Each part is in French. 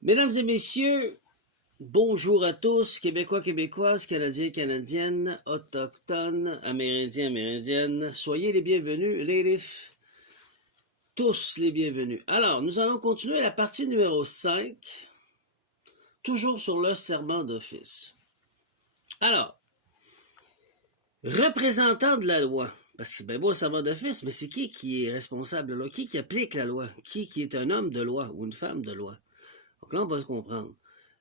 Mesdames et messieurs, bonjour à tous, Québécois, Québécoises, Canadiens, Canadiennes, Autochtones, Amérindiens, Amérindiennes. Soyez les bienvenus, tous les bienvenus. Alors, nous allons continuer la partie numéro 5, toujours sur le serment d'office. Alors, représentant de la loi. Parce que c'est bien beau le serment d'office, mais c'est qui est responsable de la loi? Qui applique la loi? Qui est un homme de loi ou une femme de loi? Donc là, on va se comprendre.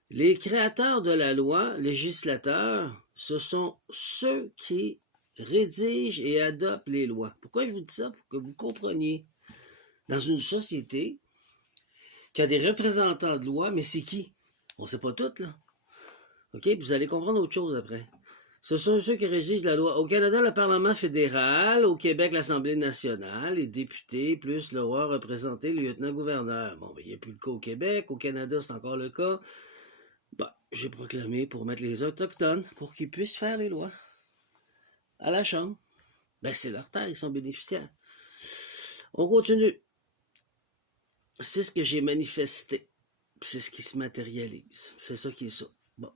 Les créateurs de la loi, législateurs, ce sont ceux qui rédigent et adoptent les lois. Pourquoi je vous dis ça? Pour que vous compreniez. Dans une société qui a des représentants de loi, mais c'est qui? On ne sait pas tout, là. OK? Puis vous allez comprendre autre chose après. Ce sont ceux qui rédigent la loi. Au Canada, le Parlement fédéral. Au Québec, l'Assemblée nationale. Les députés, plus le roi représenté, le lieutenant-gouverneur. Bon, ben, il n'y a plus le cas au Québec. Au Canada, c'est encore le cas. Bah, j'ai proclamé pour mettre les Autochtones pour qu'ils puissent faire les lois à la Chambre. Ben, c'est leur terre, ils sont bénéficiaires. On continue. C'est ce que j'ai manifesté. C'est ce qui se matérialise. C'est ça qui est ça. Bon.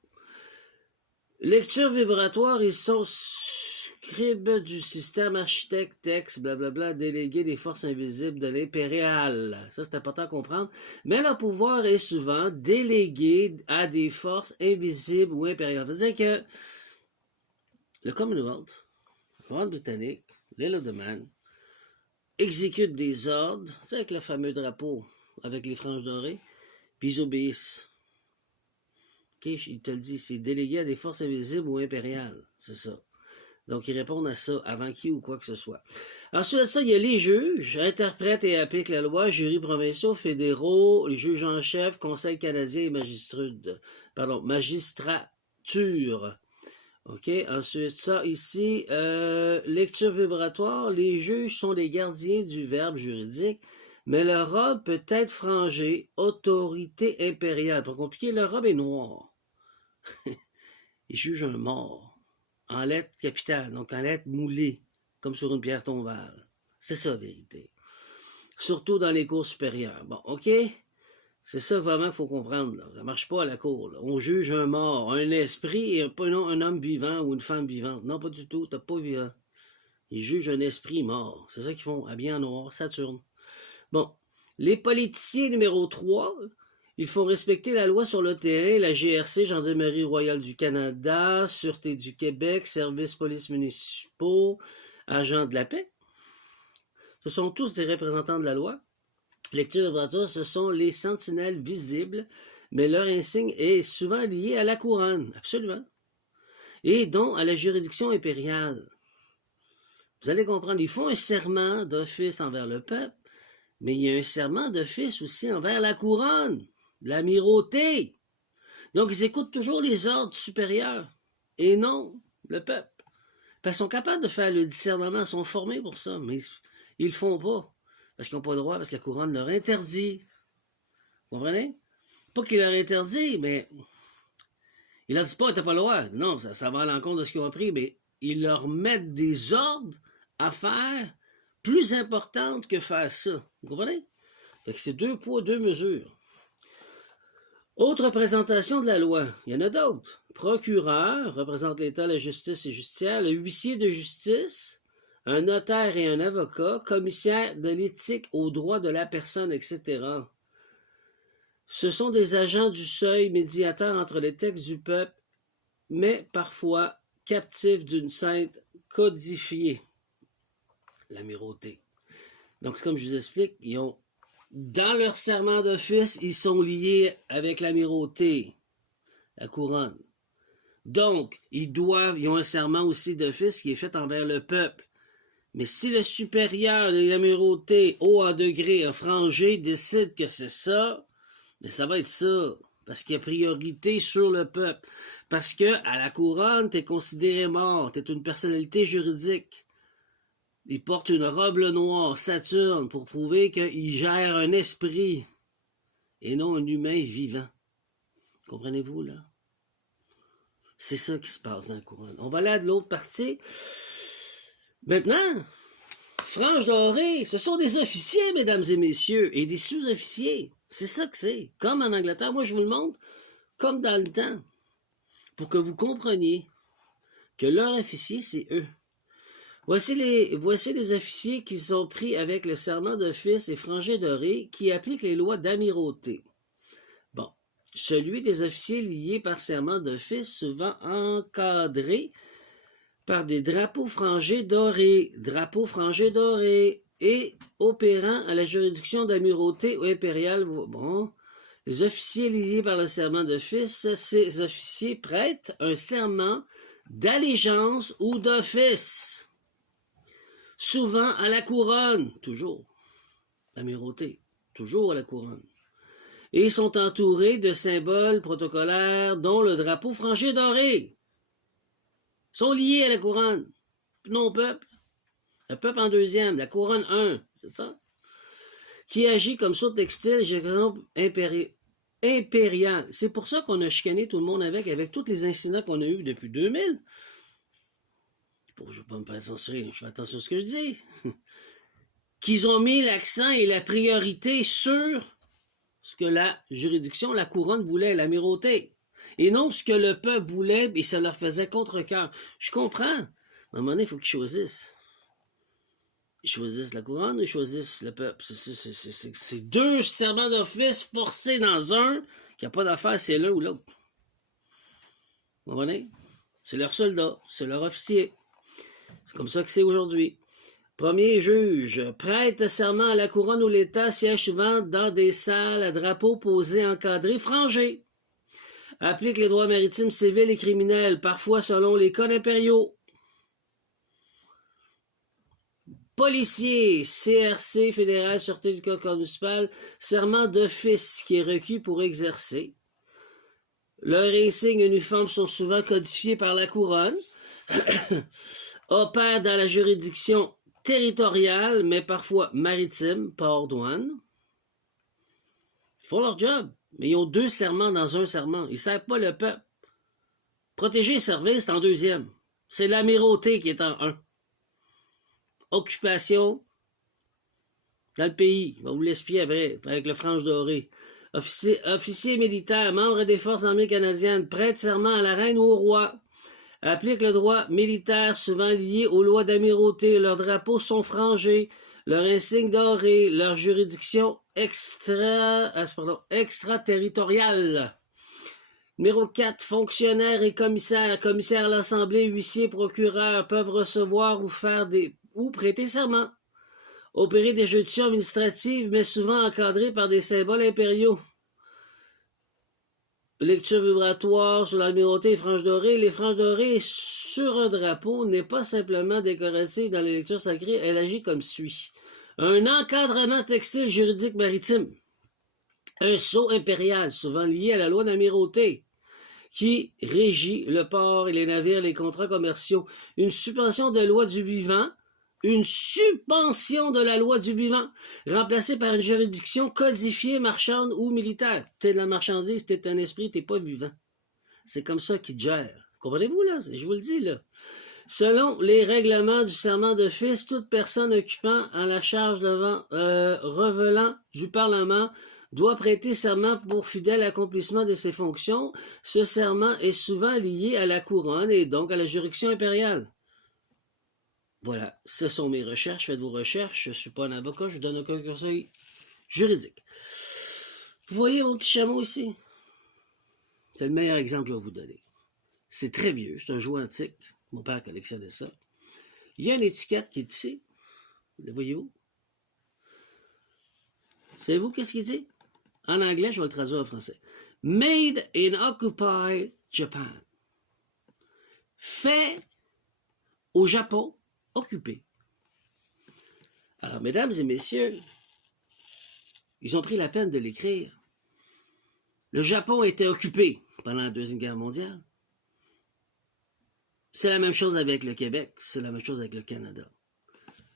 Lecture vibratoire, ils sont scribes du système architecte, texte, blablabla, délégués des forces invisibles de l'impérial. Ça, c'est important à comprendre. Mais leur pouvoir est souvent délégué à des forces invisibles ou impériales. Ça veut dire que le Commonwealth, la couronne britannique, l'Isle of Man, exécute des ordres, tu sais, avec le fameux drapeau avec les franges dorées, puis ils obéissent. OK, il te le dit, c'est délégué à des forces invisibles ou impériales. C'est ça. Donc, ils répondent à ça avant qui ou quoi que ce soit. Ensuite de ça, il y a les juges, interprètent et appliquent la loi, jurys provinciaux, fédéraux, les juges en chef, conseil canadien et magistrature. OK, ensuite ça, ici, lecture vibratoire, les juges sont les gardiens du verbe juridique, mais leur robe peut être frangée, autorité impériale. Pour compliquer, leur robe est noire. Ils jugent un mort, en lettres capitales, donc en lettres moulées, comme sur une pierre tombale. C'est ça, la vérité. Surtout dans les cours supérieures. Bon, OK? C'est ça vraiment qu'il faut comprendre. Là. Ça marche pas à la cour. Là. On juge un mort, un esprit et pas un homme vivant ou une femme vivante. Non, pas du tout. T'as pas vivant. Ils jugent un esprit mort. C'est ça qu'ils font, habillés en noir, Saturne. Bon. Les politiciens numéro 3, ils font respecter la loi sur le terrain, la GRC, Gendarmerie royale du Canada, Sûreté du Québec, Services police municipaux, agents de la paix. Ce sont tous des représentants de la loi. Lecture vibratoire, ce sont les sentinelles visibles, mais leur insigne est souvent lié à la couronne, absolument, et donc à la juridiction impériale. Vous allez comprendre, ils font un serment d'office envers le peuple, mais il y a un serment d'office aussi envers la couronne, l'amirauté. Donc, ils écoutent toujours les ordres supérieurs, et non le peuple. Parce qu'ils sont capables de faire le discernement, ils sont formés pour ça, mais ils le font pas. Parce qu'ils n'ont pas le droit, parce que la couronne leur interdit. Vous comprenez? Pas qu'il leur interdit, mais il leur dit pas, t'as pas le droit. Non, ça va à l'encontre de ce qu'ils ont appris, mais ils leur mettent des ordres à faire plus importantes que faire ça. Vous comprenez? Fait que c'est deux poids, deux mesures. Autre représentation de la loi, il y en a d'autres. Procureur représente l'État, la justice et justicière, le huissier de justice, un notaire et un avocat, commissaire de l'éthique aux droits de la personne, etc. Ce sont des agents du seuil, médiateurs entre les textes du peuple, mais parfois captifs d'une sainte codifiée, l'amirauté. Donc, comme je vous explique, ils ont, dans leur serment d'office, ils sont liés avec l'amirauté, la couronne. Donc, ils ont un serment aussi d'office qui est fait envers le peuple. Mais si le supérieur de l'amirauté, haut en degré, a frangé, décide que c'est ça, mais ça va être ça. Parce qu'il y a priorité sur le peuple. Parce que, à la couronne, t'es considéré mort. T'es une personnalité juridique. Il porte une robe noire, Saturne, pour prouver qu'il gère un esprit et non un humain vivant. Comprenez-vous, là? C'est ça qui se passe dans la couronne. On va aller à de l'autre partie. Maintenant, franges dorées, ce sont des officiers, mesdames et messieurs, et des sous-officiers. C'est ça que c'est. Comme en Angleterre, moi je vous le montre, comme dans le temps, pour que vous compreniez que leur officier, c'est eux. Voici les officiers qui sont pris avec le serment d'office et frangé doré qui appliquent les lois d'amirauté. Bon, celui des officiers liés par serment d'office, souvent encadré par des drapeaux frangés dorés, et opérant à la juridiction d'amirauté ou impériale. Bon, les officiers liés par le serment d'office, ces officiers prêtent un serment d'allégeance ou d'office, souvent à la couronne, toujours, l'amirauté, toujours à la couronne, et sont entourés de symboles protocolaires dont le drapeau frangé doré. Sont liés à la couronne, non au peuple. Le peuple en deuxième, la couronne 1, c'est ça? Qui agit comme sceau textile, impérial. C'est pour ça qu'on a chicané tout le monde avec tous les incidents qu'on a eus depuis 2000. Je ne vais pas me faire censurer, je fais attention à ce que je dis. Qu'ils ont mis l'accent et la priorité sur ce que la juridiction, la couronne voulait, l'amirauté. Et non ce que le peuple voulait, et ça leur faisait contre-cœur. Je comprends. À un moment donné, il faut qu'ils choisissent. Ils choisissent la couronne ou ils choisissent le peuple. C'est deux serments d'office forcés dans un qui n'a pas d'affaire, c'est l'un ou l'autre. Vous comprenez? C'est leur soldat, c'est leur officier. C'est comme ça que c'est aujourd'hui. Premier juge, prête serment à la couronne ou l'État, siège souvent dans des salles à drapeaux posés, encadrés, frangés. Applique les droits maritimes, civils et criminels, parfois selon les codes impériaux. Policier, CRC, fédéral, sûreté du corps municipal, serment d'office qui est requis pour exercer. Leurs insignes uniformes sont souvent codifiés par la couronne. Opèrent dans la juridiction territoriale, mais parfois maritime, port-douane. Ils font leur job, mais ils ont deux serments dans un serment. Ils ne servent pas le peuple. Protéger et servir, c'est en deuxième. C'est l'amirauté qui est en un. Occupation dans le pays. On va vous l'expliquer après, avec le frange doré. Officier militaire, membre des forces armées canadiennes, prête serment à la reine ou au roi. Applique le droit militaire souvent lié aux lois d'amirauté. Leurs drapeaux sont frangés, leurs insignes dorés, leur juridiction extraterritoriale. Numéro 4, fonctionnaires et commissaires. Commissaires à l'Assemblée, huissiers, procureurs peuvent recevoir ou prêter serment. Opérer des juridictions administratives, mais souvent encadrées par des symboles impériaux. Lecture vibratoire sur l'amirauté et franges dorées. Les franges dorées sur un drapeau n'est pas simplement décorative dans les lectures sacrées, elle agit comme suit. Un encadrement textile juridique maritime. Un sceau impérial, souvent lié à la loi d'amirauté, qui régit le port et les navires, les contrats commerciaux. Une suspension de loi du vivant. Une suspension de la loi du vivant, remplacée par une juridiction codifiée, marchande ou militaire. T'es de la marchandise, t'es un esprit, t'es pas vivant. C'est comme ça qu'ils te gèrent. Comprenez-vous, là? Je vous le dis, là. Selon les règlements du serment d'office, toute personne occupant en la charge revelant du Parlement doit prêter serment pour fidèle accomplissement de ses fonctions. Ce serment est souvent lié à la couronne et donc à la juridiction impériale. Voilà, ce sont mes recherches. Faites vos recherches. Je ne suis pas un avocat, je vous donne aucun conseil juridique. Vous voyez mon petit chameau ici? C'est le meilleur exemple que je vais vous donner. C'est très vieux, c'est un jouet antique. Mon père collectionnait ça. Il y a une étiquette qui est ici. Le voyez-vous? Savez-vous qu'est-ce qu'il dit? En anglais, je vais le traduire en français. Made in Occupied Japan. Fait au Japon occupé. Alors, mesdames et messieurs, ils ont pris la peine de l'écrire. Le Japon était occupé pendant la Deuxième Guerre mondiale. C'est la même chose avec le Québec, c'est la même chose avec le Canada.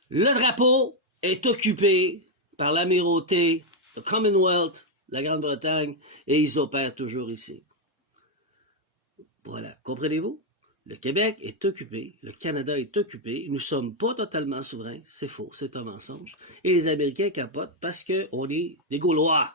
Le drapeau est occupé par l'amirauté, le Commonwealth, la Grande-Bretagne, et ils opèrent toujours ici. Voilà, comprenez-vous? Le Québec est occupé, le Canada est occupé, nous ne sommes pas totalement souverains, c'est faux, c'est un mensonge. Et les Américains capotent parce qu'on est des Gaulois.